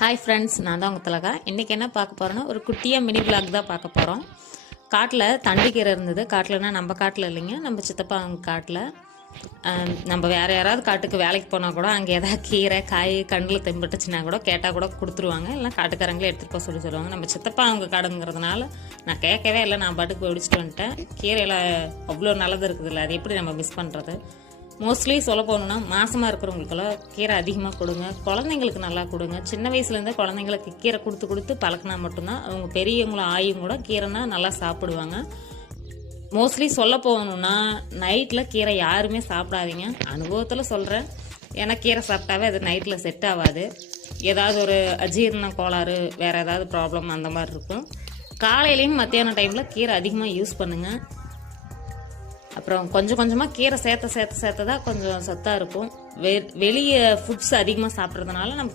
Hi friends, நான் தான் உங்கள் திலகா. இன்றைக்கி என்ன பார்க்க போகிறோன்னா, ஒரு குட்டியாக மினி விளாக் தான் பார்க்க போகிறோம். காட்டில் தண்டிக்கீரை இருந்தது. காட்டில்னா நம்ம காட்டில் இல்லைங்க, நம்ம சித்தப்பா அவங்க காட்டில். நம்ம வேறு யாராவது காட்டுக்கு வேலைக்கு போனால் கூட அங்கே எதாவது கீரை காய் கண்ணில் தென்பட்டுச்சுன்னா கூட கேட்டால் கூட கொடுத்துருவாங்க. இல்லைனா காட்டுக்காரங்களே எடுத்துகிட்டு போக சொல்லுவாங்க. நம்ம சித்தப்பா அவங்க காடுங்கிறதுனால நான் கேட்கவே இல்லை, நான் பாட்டுக்கு போய் ஒடிச்சிட்டு வந்துட்டேன். கீரையில் அவ்வளோ நல்லது இருக்குது இல்லை, அது எப்படி நம்ம மிஸ் பண்ணுறது? மோஸ்ட்லி சொல்ல போகணுன்னா, மாசமாக இருக்கிறவங்களுக்கெல்லாம் கீரை அதிகமாக கொடுங்க. குழந்தைங்களுக்கு நல்லா கொடுங்க. சின்ன வயசுலேருந்தே குழந்தைங்களுக்கு கீரை கொடுத்து கொடுத்து பழக்கினா மட்டும்தான் அவங்க பெரியவங்களும் ஆயும் கூட கீரைனா நல்லா சாப்பிடுவாங்க. மோஸ்ட்லி சொல்ல போகணுன்னா, நைட்டில் கீரை யாருமே சாப்பிடாதீங்க. அனுபவத்தில் சொல்கிறேன். ஏன்னா கீரை சாப்பிட்டாவே அது நைட்டில் செட் ஆகாது. ஏதாவது ஒரு அஜீரண கோளாறு, வேறு ஏதாவது ப்ராப்ளம் அந்த மாதிரி இருக்கும். காலையிலையும் மத்தியான டைமில் கீரை அதிகமாக யூஸ் பண்ணுங்கள். அப்புறம் கொஞ்சம் கொஞ்சமாக கீரை சேர்த்த தான் கொஞ்சம் சத்தாக இருக்கும். வெளியே ஃபுட்ஸ் அதிகமாக சாப்பிட்றதுனால நமக்கு